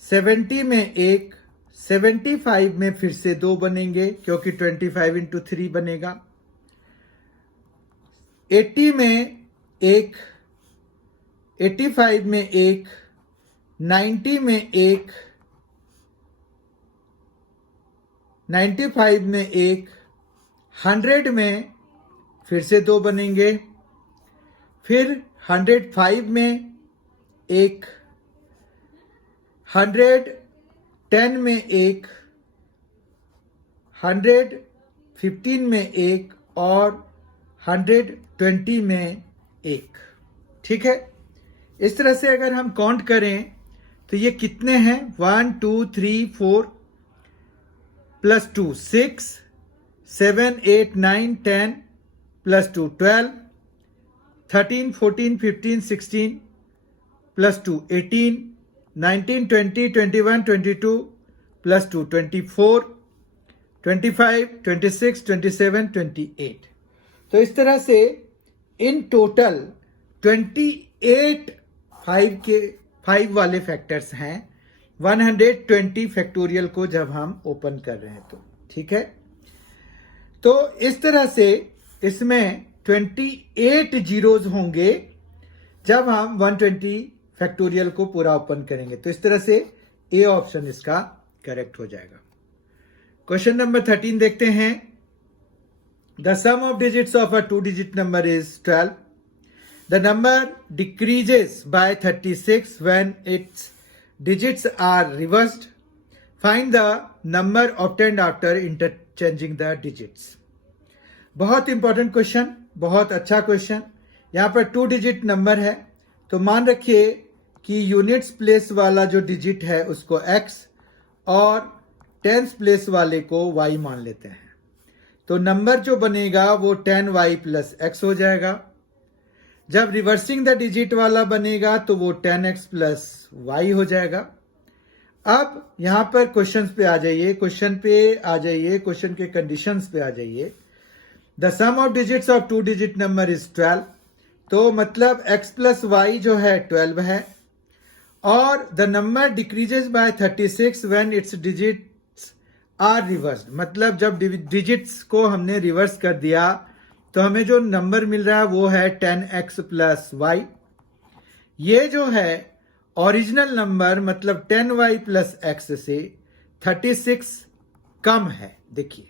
70 में एक, 75 में फिर से 2 बनेंगे क्योंकि 25 इंटू 3 बनेगा। 80 में एक, 85 में एक, 90 में एक, 95 में एक, 100 में फिर से 2 बनेंगे। फिर 105 में एक, 110 में एक, 115 में एक और 120 में एक, ठीक है। इस तरह से अगर हम काउंट करें तो ये कितने हैं, 1 2 3 4 प्लस 2 6 7 8 9 10 प्लस 2 12 13 14 15 16 प्लस 2 18 19 20 21 22 प्लस 2 24 25 26 27 28। तो इस तरह से इन टोटल 28 5 वाले फैक्टर्स हैं 120 फैक्टोरियल को जब हम ओपन कर रहे हैं तो, ठीक है। तो इस तरह से इसमें 28 जीरोज होंगे जब हम 120 फैक्टोरियल को पूरा ओपन करेंगे। तो इस तरह से ए ऑप्शन इसका करेक्ट हो जाएगा। क्वेश्चन नंबर 13 देखते हैं। The sum of digits of a 2 digit number is 12. The number decreases by 36 when its digits are reversed. Find the number obtained after interchanging the digits. बहुत important question, बहुत अच्छा question. यहाँ पर 2 digit number है तो मान रखिए कि यूनिट्स प्लेस वाला जो डिजिट है उसको x और टेंस प्लेस वाले को y मान लेते हैं। तो नंबर जो बनेगा वो 10y प्लस x हो जाएगा। जब रिवर्सिंग द डिजिट वाला बनेगा तो वो 10x प्लस y हो जाएगा। अब यहां पर क्वेश्चन पे आ जाइए, क्वेश्चन के कंडीशंस पे आ जाइए। The sum of digits of 2 digit number is 12, तो मतलब x प्लस y जो है 12 है। और the number decreases by 36 when its digits are reversed, मतलब जब डिजिट्स को हमने रिवर्स कर दिया तो हमें जो नंबर मिल रहा है वो है 10x प्लस y। ये जो है ओरिजिनल नंबर मतलब 10y प्लस x से 36 कम है। देखिए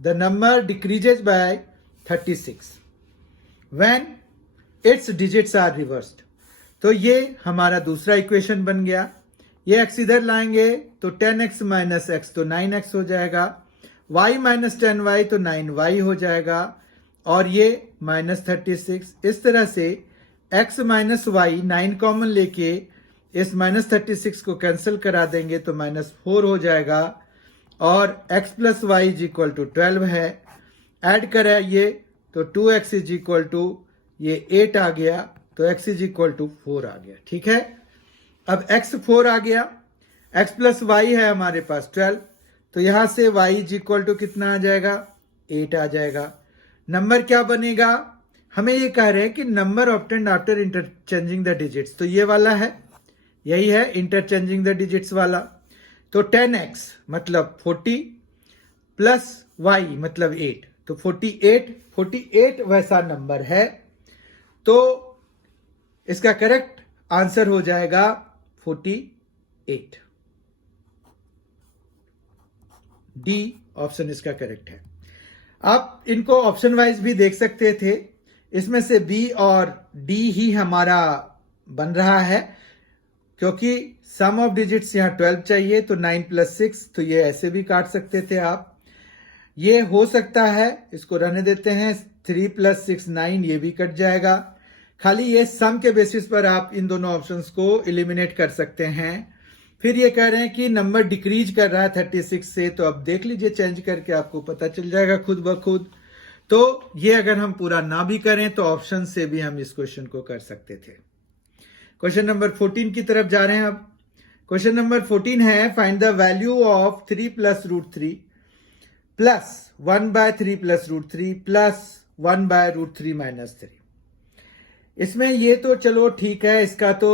the number decreases by 36 when its digits are reversed. तो ये हमारा दूसरा इक्वेशन बन गया। ये x इधर लाएंगे तो 10x माइनस x तो 9x हो जाएगा, y माइनस 10y तो 9y हो जाएगा और ये माइनस 36। इस तरह से x माइनस वाई 9 कॉमन लेके इस माइनस 36 को कैंसिल करा देंगे तो माइनस 4 हो जाएगा और x plus y is equal to 12 है। ऐड कराइए तो 2x इज इक्वल टू ये 8 आ गया तो x इज इक्वल टू 4 आ गया, ठीक है। अब x 4 आ गया, x प्लस वाई है हमारे पास 12, तो यहां से y इज इक्वल टू कितना आ जाएगा, 8 आ जाएगा। नंबर क्या बनेगा, हमें ये कह रहे हैं कि number obtained after interchanging the digits, तो ये वाला है, यही है इंटरचेंजिंग द डिजिट्स वाला। तो 10x मतलब 40 प्लस y मतलब 8, तो 48 वैसा नंबर है। तो इसका करेक्ट आंसर हो जाएगा 48। डी ऑप्शन इसका करेक्ट है। आप इनको ऑप्शन वाइज भी देख सकते थे, इसमें से बी और डी ही हमारा बन रहा है क्योंकि सम ऑफ डिजिट्स यहाँ 12 चाहिए तो 9 प्लस 6, तो ये ऐसे भी काट सकते थे आप। ये हो सकता है, इसको रहने देते हैं, 3 + 6 9, ये भी कट जाएगा। खाली ये सम के बेसिस पर आप इन दोनों ऑप्शंस को एलिमिनेट कर सकते हैं। फिर ये कह रहे हैं कि नंबर डिक्रीज कर रहा है 36 से, तो अब देख लीजिए चेंज करके, आपको पता चल जाएगा खुद ब खुद। तो ये अगर हम पूरा ना भी करें तो ऑप्शन से भी हम इस क्वेश्चन को कर सकते थे। क्वेश्चन नंबर 14 की तरफ जा रहे हैं अब। क्वेश्चन नंबर 14 है, find the value of 3 + √3 plus 1/3 + √3 plus 1/√3 - 3। इसमें ये तो चलो ठीक है, इसका तो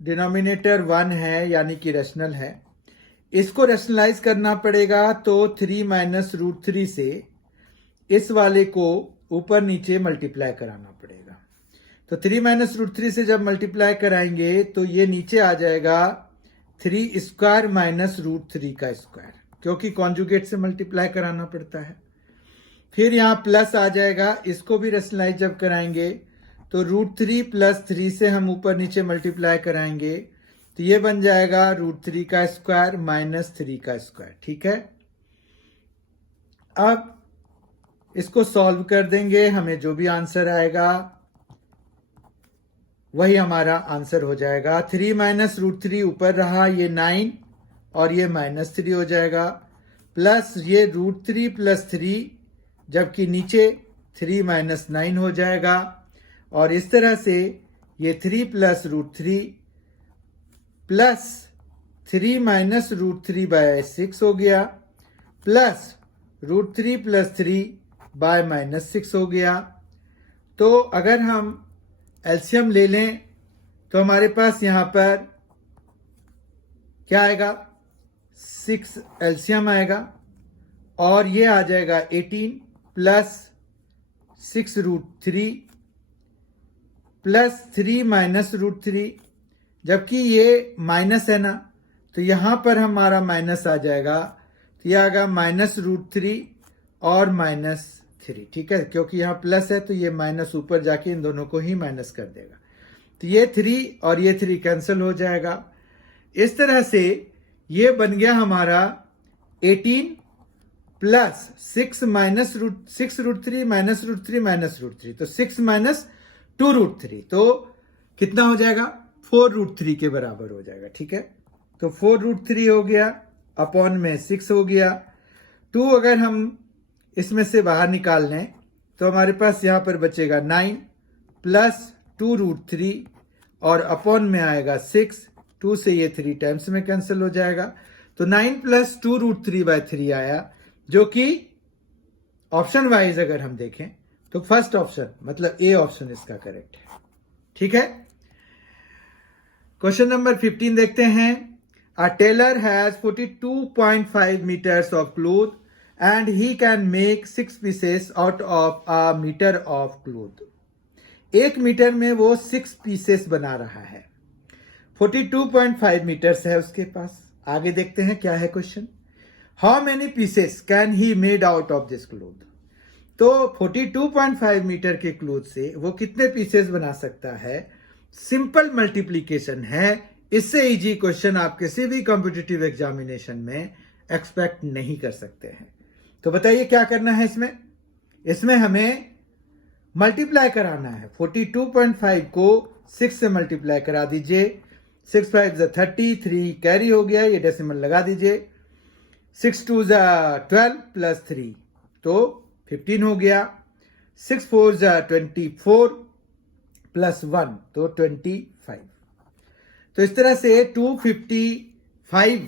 डिनोमिनेटर 1 है यानी कि रेशनल है। इसको रेशनलाइज करना पड़ेगा, तो 3 - √3 से इस वाले को ऊपर नीचे मल्टीप्लाई कराना पड़ेगा। तो 3 - √3 से जब मल्टीप्लाई कराएंगे तो ये नीचे आ जाएगा 3² - √3 का स्क्वायर, क्योंकि कॉन्जुगेट से मल्टीप्लाई कराना पड़ता है। फिर यहाँ प्लस आ जाएगा, इसको भी रेशनलाइज जब कराएंगे तो √3 + 3 से हम ऊपर नीचे मल्टीप्लाई कराएंगे, तो ये बन जाएगा √3 का स्क्वायर - 3 का स्क्वायर। ठीक है, अब इसको सॉल्व कर देंगे, हमें जो भी आंसर आएगा वही हमारा आंसर हो जाएगा। 3 - √3 ऊपर रहा, ये 9 और ये -3 हो जाएगा, प्लस ये √3 + 3, जबकि नीचे 3 - 9 हो जाएगा, और इस तरह से ये 3 + √3 प्लस 3 - √3/6 हो गया, प्लस √3 + 3 -6 हो गया। तो अगर हम एलसीएम ले लें तो हमारे पास यहां पर क्या आएगा, 6 एलसीएम आएगा, और ये आ जाएगा 18 प्लस 6 √3 प्लस 3 - √3, जबकि ये माइनस है ना, तो यहां पर हमारा माइनस आ जाएगा, तो यह आएगा -√3 और -3। ठीक है, क्योंकि यहां प्लस है तो ये माइनस ऊपर जाके इन दोनों को ही माइनस कर देगा, तो ये 3 और ये 3 कैंसिल हो जाएगा। इस तरह से ये बन गया हमारा 18 प्लस 6 √3 -√3 तो 6 - 2√3, तो कितना हो जाएगा, 4√3 के बराबर हो जाएगा। ठीक है, तो 4√3 हो गया, अपॉन में 6 हो गया। 2 अगर हम इसमें से बाहर निकाल लें तो हमारे पास यहां पर बचेगा 9 प्लस 2√3 और अपॉन में आएगा 6, 2 से ये 3 टाइम्स में कैंसिल हो जाएगा, तो 9 + 2√3/3 आया, जो कि ऑप्शन वाइज अगर हम देखें तो फर्स्ट ऑप्शन मतलब ए ऑप्शन इसका करेक्ट है। ठीक है, क्वेश्चन नंबर 15 देखते हैं। A tailor has 42.5 meters of cloth and he can make 6 pieces out of a meter of cloth। 1 metre में वो 6 पीसेस बना रहा है, 42.5 मीटर्स है उसके पास। आगे देखते हैं क्या है question, how many pieces can he made out of this cloth. तो 42.5 मीटर के क्लोथ से वो कितने पीसेस बना सकता है, सिंपल मल्टीप्लीकेशन है, इससे इजी क्वेश्चन आप किसी भी कॉम्पिटिटिव एग्जामिनेशन में एक्सपेक्ट नहीं कर सकते हैं। तो बताइए क्या करना है इसमें हमें मल्टीप्लाई कराना है। 42.5 को 6 से मल्टीप्लाई करा दीजिए, 6 5 30, 3 कैरी हो गया, ये डेसिमल लगा दीजिए, 6 2 12 प्लस 3 तो 15 हो गया, 6 4 24 प्लस 1 तो 25। तो इस तरह से 255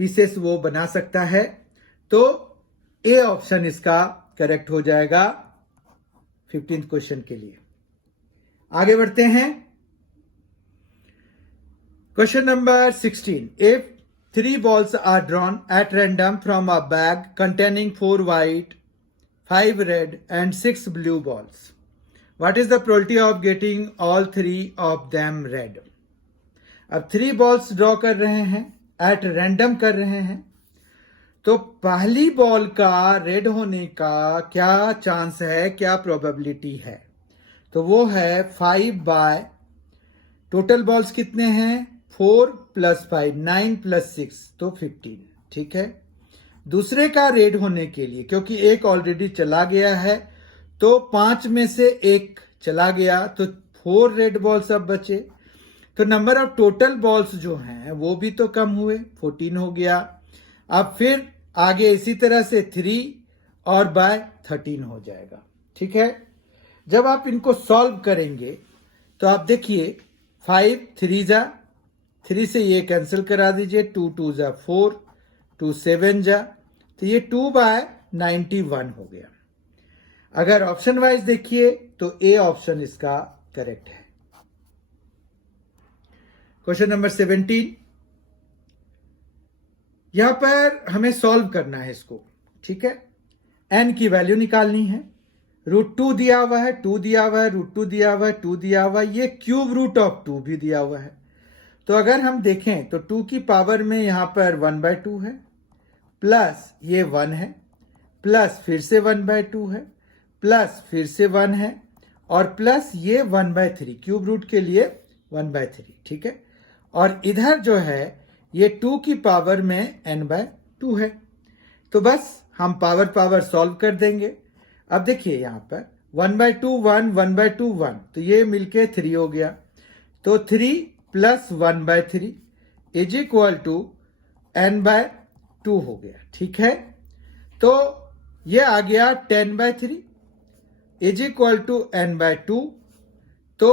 पीसेस वो बना सकता है, तो ए ऑप्शन इसका करेक्ट हो जाएगा 15th क्वेश्चन के लिए। आगे बढ़ते हैं, question number 16। If 3 balls are drawn at random from a bag containing 4 white, 5 red and 6 blue balls, what is the probability of getting all 3 of them red। अब 3 balls draw कर रहे हैं, at random कर रहे हैं, तो पहली ball का रेड होने का क्या चांस है, क्या प्रोबेबिलिटी है, तो वो है 5 टोटल बॉल्स कितने हैं, 4 + 5 9 + 6 तो 15। ठीक है, दूसरे का रेड होने के लिए, क्योंकि एक ऑलरेडी चला गया है तो 5 में से एक चला गया तो 4 रेड बॉल्स अब बचे, तो नंबर ऑफ टोटल बॉल्स जो हैं वो भी तो कम हुए, 14 हो गया। अब फिर आगे इसी तरह से 3 और बाय 13 हो जाएगा। ठीक है, जब आप इनको सॉल्व करेंगे तो आप देखिए 5 3 जा 3 से ये कैंसिल करा दीजिए, 2 2 जा 4, 2 7 जा, तो ये 2 बाय 91 हो गया। अगर ऑप्शन वाइज देखिए तो ए ऑप्शन इसका करेक्ट है। क्वेश्चन नंबर 17, यहां पर हमें सॉल्व करना है इसको। ठीक है, एन की वैल्यू निकालनी है, √2 दिया हुआ है, 2 दिया हुआ है, √2 दिया हुआ है, 2 दिया हुआ है, ये क्यूब रूट ऑफ 2 भी दिया हुआ है। तो अगर हम देखें तो 2 की पावर में यहां पर 1/2 है, प्लस ये 1 है, प्लस फिर से 1/2 है, प्लस फिर से 1 है, और प्लस ये 1/3, क्यूब रूट के लिए 1/3। ठीक है, और इधर जो है ये 2 की पावर में n/2 है। तो बस हम पावर पावर सॉल्व कर देंगे। अब देखिए यहां पर 1/2 1, 1/2 1, तो ये मिलके 3 हो गया, तो 3 plus 1/3 is equal to n/2 हो गया। ठीक है, तो ये आ गया 10/3 इज इक्वल टू n/2। तो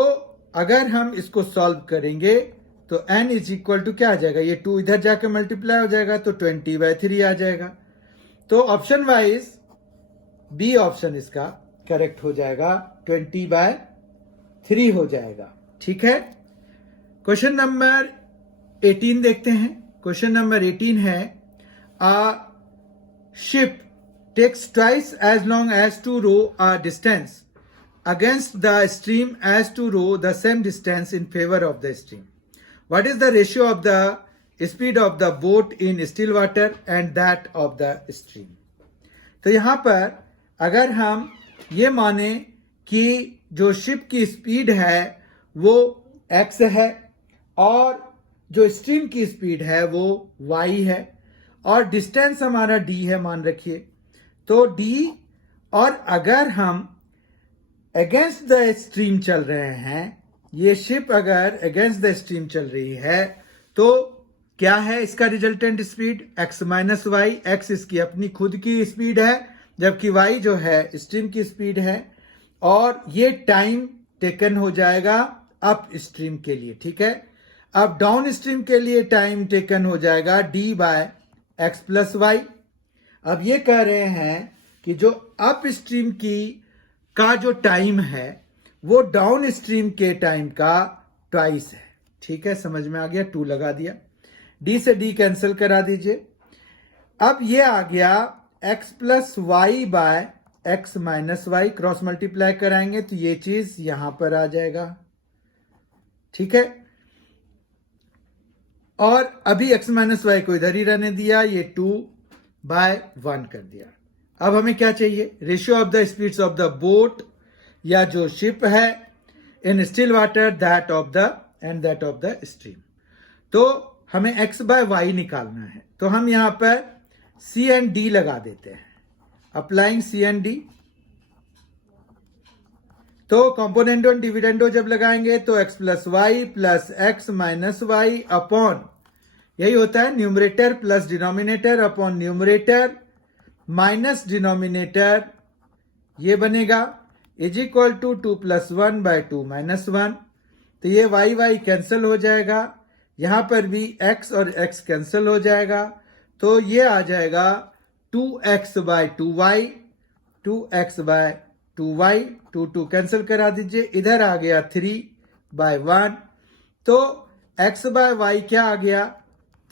अगर हम इसको सॉल्व करेंगे तो n इज इक्वल टू क्या आ जाएगा, ये 2 इधर जाकर मल्टीप्लाई हो जाएगा तो 20/3 आ जाएगा। तो ऑप्शन वाइज बी ऑप्शन इसका करेक्ट हो जाएगा, 20/3 हो जाएगा। ठीक है, क्वेश्चन नंबर 18 देखते हैं। क्वेश्चन नंबर 18 है, a ship takes twice as long as to row a distance against the stream as to row the same distance in favor of the stream. What is the ratio of the speed of the boat in still water and that of the stream? तो यहां पर अगर हम ये माने कि जो ship की स्पीड है वो x है और जो स्ट्रीम की स्पीड है वो y है और डिस्टेंस हमारा d है मान रखिए, तो d, और अगर हम अगेंस्ट द स्ट्रीम चल रहे हैं, ये शिप अगर अगेंस्ट द स्ट्रीम चल रही है तो क्या है इसका resultant speed, x minus y. x इसकी अपनी खुद की स्पीड है जबकि y जो है स्ट्रीम की स्पीड है, और ये टाइम टेकन हो जाएगा अप स्ट्रीम के लिए। ठीक है, अब डाउन स्ट्रीम के लिए टाइम टेकन हो जाएगा d/x प्लस वाई। अब ये कह रहे हैं कि जो अप स्ट्रीम का जो टाइम है वो डाउन स्ट्रीम के टाइम का ट्वाइस है। ठीक है, समझ में आ गया, 2 लगा दिया, d से d कैंसिल करा दीजिए। अब ये आ गया x plus y by x minus y, cross multiply कराएंगे तो ये चीज यहां पर आ जाएगा। ठीक है, और अभी x माइनस वाई को इधर ही रहने दिया, ये 2/1 कर दिया। अब हमें क्या चाहिए, ratio of the speeds of the boat या जो शिप है in still water, that of the end that of the stream. तो हमें x/y निकालना है, तो हम यहां पर C एंड D लगा देते हैं, अप्लाइंग C एंड D। तो कॉम्पोनेंटो एंड डिविडेंडो जब लगाएंगे तो x plus y plus x minus y upon, यही होता है numerator plus denominator upon numerator minus denominator, ये बनेगा इज इक्वल टू 2 + 1/2 - 1। तो ये y कैंसिल हो जाएगा, यहां पर भी x और x कैंसिल हो जाएगा, तो ये आ जाएगा 2x/2y, 2x/2y, 2 कैंसिल करा दीजिए, इधर आ गया 3/1। तो x/y क्या आ गया,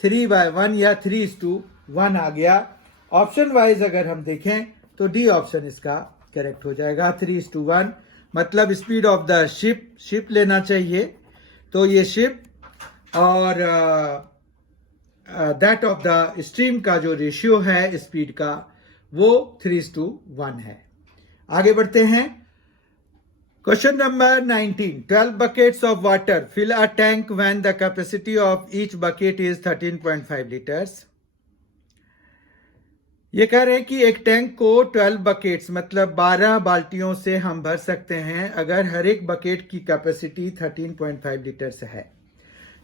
3/1 या 3:1 आ गया। ऑप्शन वाइज अगर हम देखें तो डी ऑप्शन इसका करेक्ट हो जाएगा, 3:1, मतलब स्पीड ऑफ द शिप लेना चाहिए। तो ये शिप और दैट ऑफ द स्ट्रीम का जो रेशियो है स्पीड का वो 3:1 है। आगे बढ़ते हैं, question number 19, 12 buckets of water fill a tank when the capacity of each bucket is 13.5 liters. ये कह रहे हैं कि एक टैंक को 12 बकेट्स मतलब 12 बाल्टियों से हम भर सकते हैं अगर हर एक बकेट की कैपेसिटी 13.5 लीटर से है।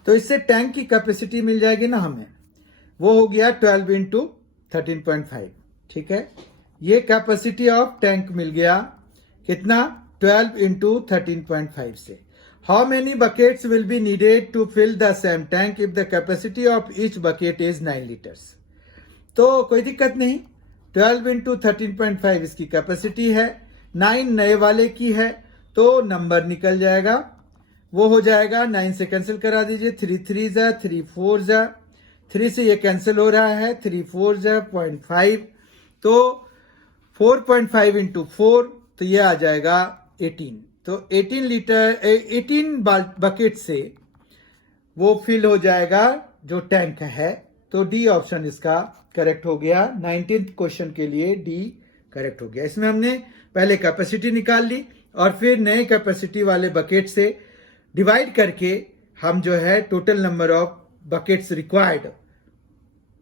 तो इससे टैंक की कैपेसिटी मिल जाएगी ना हमें, वो हो गया 12 इंटू 13.5। ठीक है, ये कैपेसिटी ऑफ टैंक मिल गया कितना, 12 इंटू 13.5 से। How many buckets will be needed to fill the same tank if the capacity of each bucket is 9 litres. तो कोई दिक्कत नहीं, 12 इंटू 13.5 इसकी कैपेसिटी है, 9 नए वाले की है, तो नंबर निकल जाएगा, वो हो जाएगा 9 से कैंसिल करा दीजिए, 3 3 जा 3 4 जा, 3 से ये कैंसिल हो रहा है, 3 4 जा 0.5, तो 4.5 इंटू 4 तो ये आ जाएगा 18। तो 18 लीटर 18 बकेट से वो फिल हो जाएगा जो टैंक है। तो डी ऑप्शन इसका करेक्ट हो गया। 19th क्वेश्चन के लिए डी करेक्ट हो गया। इसमें हमने पहले कैपेसिटी निकाल ली और फिर नए कैपेसिटी वाले बकेट से डिवाइड करके हम जो है total number of buckets required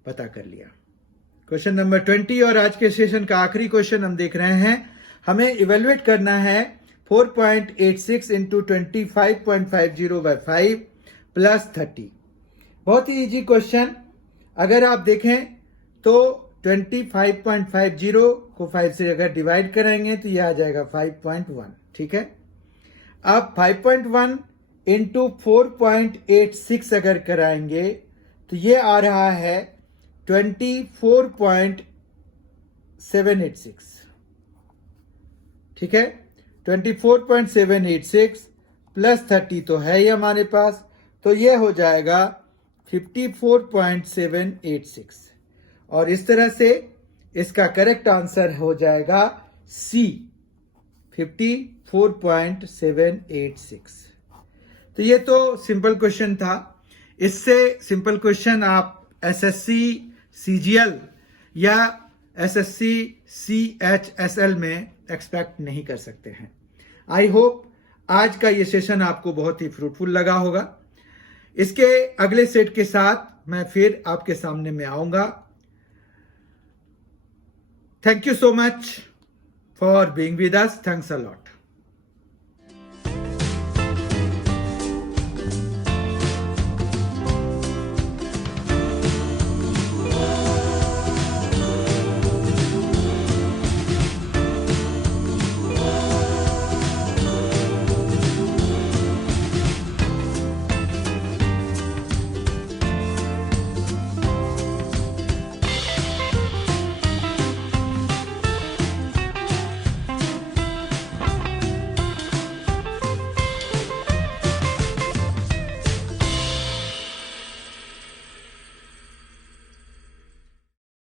पता कर लिया। क्वेश्चन नंबर 20 और आज के सेशन का आखिरी क्वेश्चन हम देख रहे हैं। हमें इवेलुएट करना है 4.86 इंटू 25.50/5 प्लस 30। बहुत ही इजी क्वेश्चन। अगर आप देखें तो 25.50 को 5 से अगर डिवाइड कराएंगे तो यह आ जाएगा 5.1। ठीक है, अब 5.1 इंटू 4.86 अगर कराएंगे तो ये आ रहा है 24.786। ठीक है, 24.786 प्लस 30 तो है ही हमारे पास, तो ये हो जाएगा 54.786। और इस तरह से इसका करेक्ट आंसर हो जाएगा सी, 54.786। तो ये तो सिंपल क्वेश्चन था। इससे सिंपल क्वेश्चन आप एसएससी सीजीएल या एसएससी सीएचएसएल में एक्सपेक्ट नहीं कर सकते हैं। आई होप आज का ये सेशन आपको बहुत ही फ्रूटफुल लगा होगा। इसके अगले सेट के साथ मैं फिर आपके सामने में आऊंगा। Thank you so much for being with us. Thanks a lot.